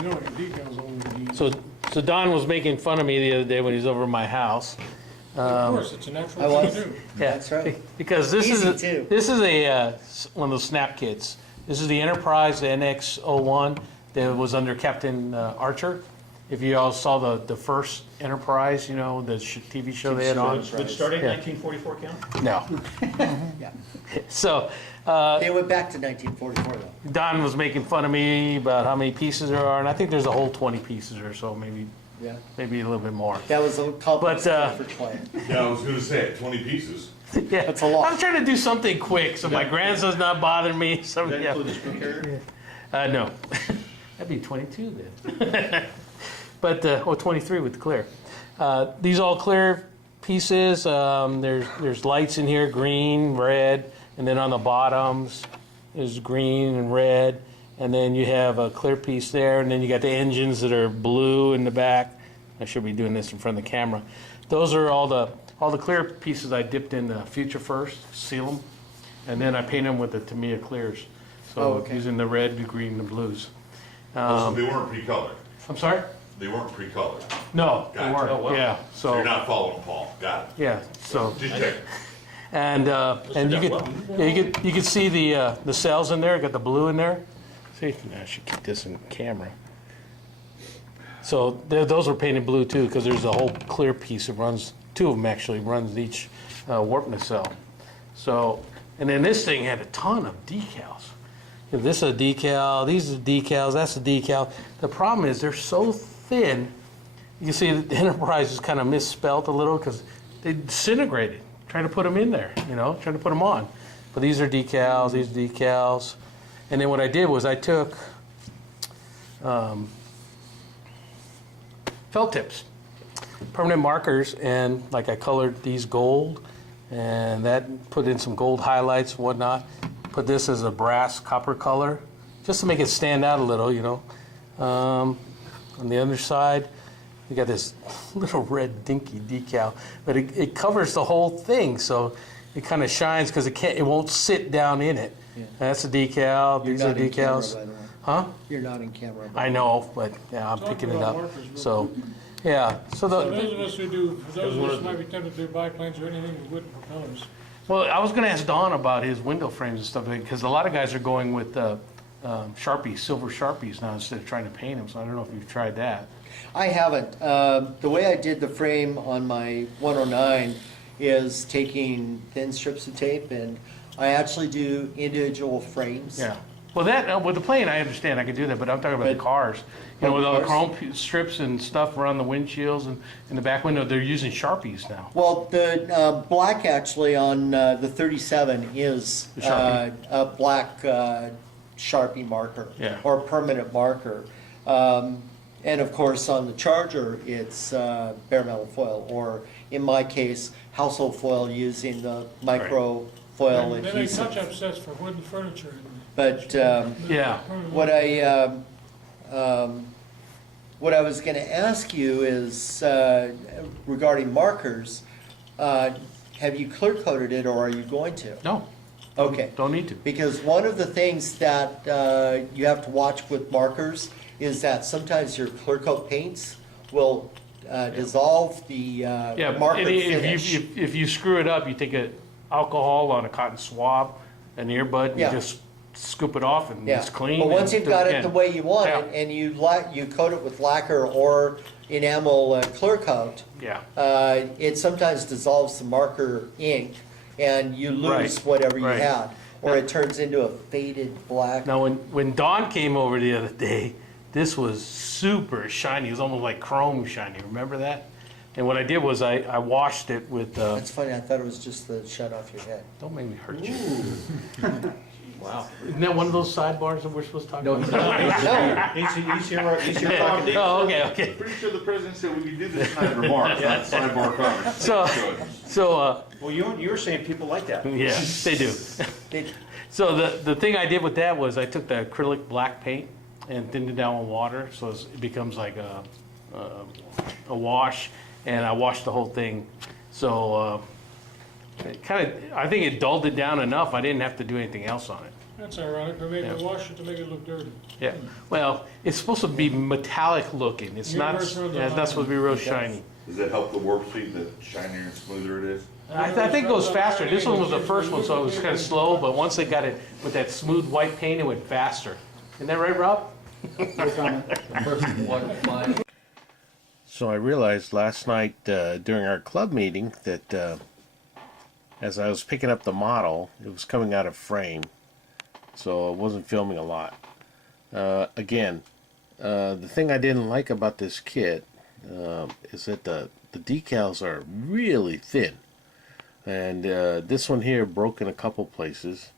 you know, your details on the. So Don was making fun of me the other day when he was over at my house. Of course, it's a natural I thing was. to do. Yeah, That's right. because this Easy, is too. a one of those snap kits. This is the Enterprise, the NX-01 that was under Captain Archer. If you all saw the first Enterprise, you know, the TV show they had on. Which started in Yeah. 1944, Count? No. Yeah. So They went back to 1944 though. Don was making fun of me about how many pieces there are, and I think there's a whole 20 pieces or so, maybe Yeah. a little bit more. That was a compliment But, for Clay. Yeah, I was gonna say it, 20 pieces. Yeah, That's a lot. I'm trying to do something quick so my grandson's not bothering me. So, Does that yeah. include the screw carrier? No, that'd be 22 then. But, or 23 with the clear. These all clear pieces. There's lights in here, green, red, and then on the bottoms is green and red. And then you have a clear piece there, and then you got the engines that are blue in the back. I should be doing this in front of the camera. Those are all the clear pieces I dipped in the Future First, seal them, and then I paint them with the Tamiya clears. So Oh, okay. using the red, the green, the blues. So they weren't pre-colored. I'm sorry? They weren't pre-colored. No, they Gotcha. weren't. Oh, wow. Yeah, So you're not following Paul. Got it. yeah, so Just check. and you done could you could see the cells in there. Got the blue in there. See, I should keep this in camera. So those were painted blue too, because there's a whole clear piece that runs. Two of them actually runs each warp nacelle. So, and then this thing had a ton of decals. This is a decal. These are decals. That's a decal. The problem is they're so thin. You can see that the Enterprise is kind of misspelt a little because they disintegrated trying to put them in there, you know, trying to put them on. But these are decals, these are decals. And then what I did was I took felt tips, permanent markers, and like I colored these gold, and that put in some gold highlights and whatnot. Put this as a brass copper color, just to make it stand out a little, you know. On the underside, you got this little red dinky decal, but it covers the whole thing, so it kind of shines because it won't sit down in it. Yeah. That's a decal. You're These are not in camera, decals. by the way. Huh? You're not in camera. I know, but yeah, I'm Talk picking it about up. markers real So, yeah. So For those the of us who do, for those of us who might be tempted to do biplanes or anything with wooden propellers, well, I was going to ask Don about his window frames and stuff because a lot of guys are going with Sharpies, silver Sharpies now instead of trying to paint them. So I don't know if you've tried that. I haven't. The way I did the frame on my 109 is taking thin strips of tape, and I actually do individual frames. Yeah. Well, that with the plane, I understand. I could do that, but I'm talking about the But- cars. You know, with all the cars? chrome strips and stuff around the windshields and in the back window, they're using Sharpies now. Well, the black actually on the 37 is The Sharpie? a black Sharpie marker, Yeah. or permanent marker. And of course, on the Charger, it's bare metal foil, or in my case, household foil using the micro foil they make touch-up adhesive. sets for wooden furniture. But Yeah. what I was going to ask you is regarding markers. Have you clear coated it, or are you going to? No, Okay. don't need to. Because one of the things that you have to watch with markers is that sometimes your clear coat paints will dissolve the Yeah, marker and finish. if you screw it up, you take alcohol on a cotton swab, an earbud, and Yeah. you just scoop it off and Yeah. it's clean. But once and you've got do it again. the way you want it, Yeah. and you coat it with lacquer or enamel clear coat, Yeah, it sometimes dissolves the marker ink, and you lose Right, whatever you right. had, or it turns into a faded black. now when Dawn came over the other day, this was super shiny. It was almost like chrome shiny. Remember that? And what I did was I washed it with, That's funny, I thought it was just the shut off your head. don't make me hurt you. Wow. Isn't that one of those sidebars that we're supposed to talk No, about? he's not. He's here talking. Oh, okay. Pretty sure the president said we could do this kind of remarks, not sidebar comments. So, Good. so, Well, you were saying people like that. yeah, they do. It- So the thing I did with that was I took the acrylic black paint and thinned it down with water, so it becomes like a wash, and I washed the whole thing. So it kind of, I think it dulled it down enough. I didn't have to do anything else on it. That's ironic, we made Yeah. it wash it to make it look dirty. Yeah. Well, it's supposed to be metallic looking. It's not. Universe runs Yeah, on it's not supposed to be real shiny. Does that help the warp speed, the shinier and smoother it is? I think it goes faster. This one was the first one, so it was kind of slow. But once they got it with that smooth white paint, it went faster. Isn't that right, Rob? So I realized last night during our club meeting that as I was picking up the model, it was coming out of frame, so I wasn't filming a lot. Again, the thing I didn't like about this kit is that the decals are really thin, and this one here broke in a couple places.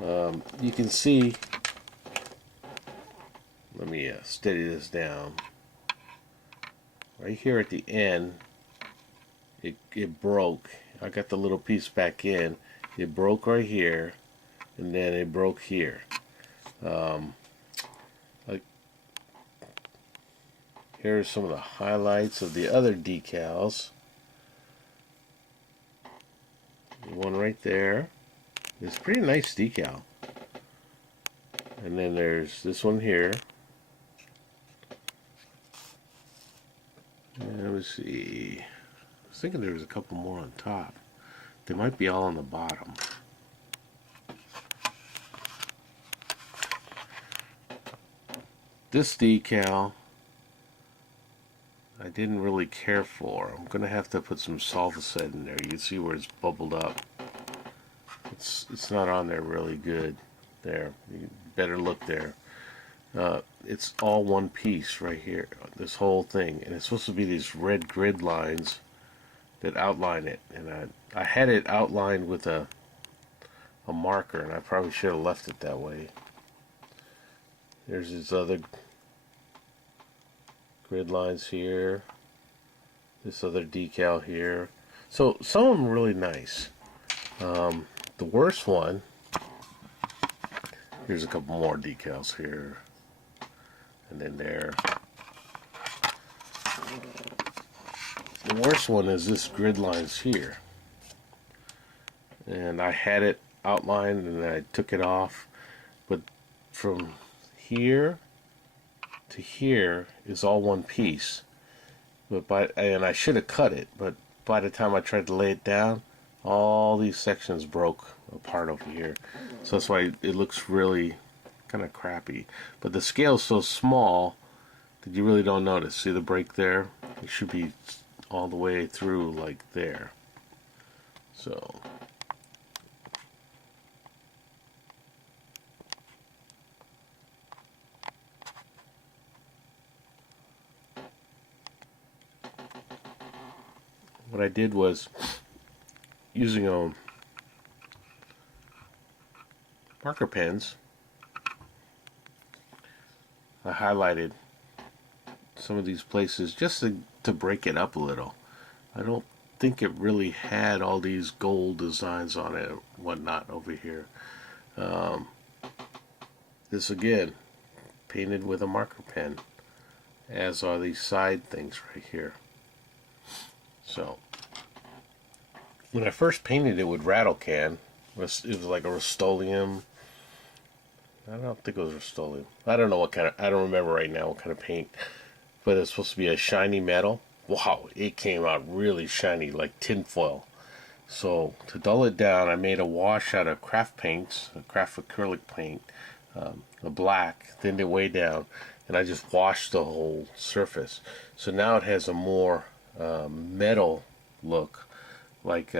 You can see. Let me steady this down. Right here at the end, it broke. I got the little piece back in. It broke right here, and then it broke here. Here are some of the highlights of the other decals. The one right there. It's a pretty nice decal. And then there's this one here. Let me see. I was thinking there was a couple more on top. They might be all on the bottom. This decal I didn't really care for. I'm gonna have to put some Solvaset in there. You can see where it's bubbled up. It's not on there really good. There, you better look there. It's all one piece right here, this whole thing, and it's supposed to be these red grid lines that outline it, and I had it outlined with a marker, and I probably should have left it that way. There's these other grid lines here, this other decal here, so some of them are really nice. The worst one, here's a couple more decals here. And then there. The worst one is this grid lines here. And I had it outlined and then I took it off. But from here to here is all one piece. And I should have cut it, but by the time I tried to lay it down, all these sections broke apart over here. So that's why it looks really kind of crappy, but the scale is so small that you really don't notice. See the break there? It should be all the way through like there. So what I did was using marker pens, I highlighted some of these places just to break it up a little. I don't think it really had all these gold designs on it and whatnot over here. This again, painted with a marker pen, as are these side things right here. So, when I first painted it with rattle can, it was like a Rust-Oleum. I don't think it was Rust-Oleum. I don't know what kind of, I don't remember right now what kind of paint, but it's supposed to be a shiny metal. Wow, it came out really shiny, like tinfoil. So to dull it down, I made a wash out of craft paints, a craft acrylic paint, a black, thinned it way down, and I just washed the whole surface. So now it has a more metal look, like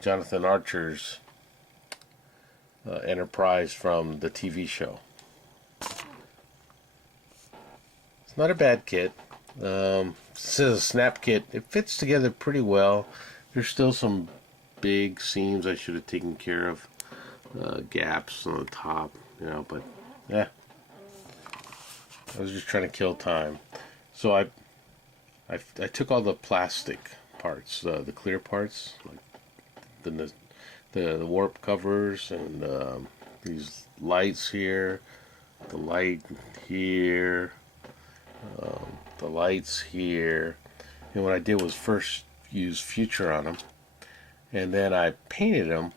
Jonathan Archer's Enterprise from the TV show. It's not a bad kit. This is a snap kit. It fits together pretty well. There's still some big seams I should have taken care of, gaps on the top, you know, but yeah, I was just trying to kill time. So I took all the plastic parts, the clear parts, like the warp covers and these lights here, the light here, the lights here. And what I did was first use Future on them, and then I painted them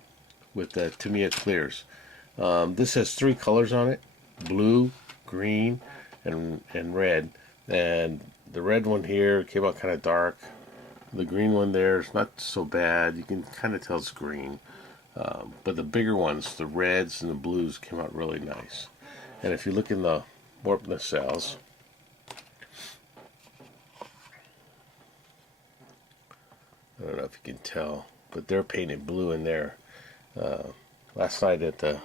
with the Tamiya clears. This has 3 colors on it: blue, green, and red. And the red one here came out kind of dark. The green one there is not so bad. You can kind of tell it's green. But the bigger ones, the reds and the blues, came out really nice. And if you look in the warp nacelles, I don't know if you can tell, but they're painted blue in there. Last night at the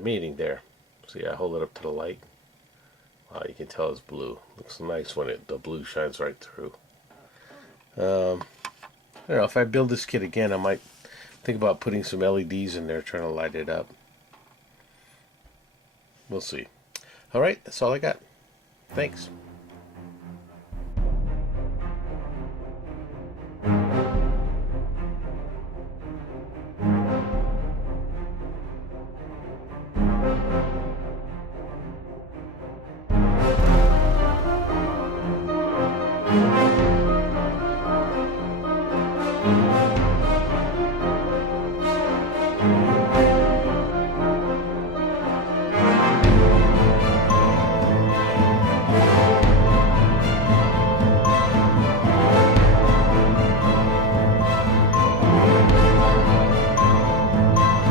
meeting there, see, I hold it up to the light. Wow, you can tell it's blue. Looks nice when the blue shines right through. I don't know, if I build this kit again, I might think about putting some LEDs in there, trying to light it up. We'll see. All right, that's all I got. Thanks.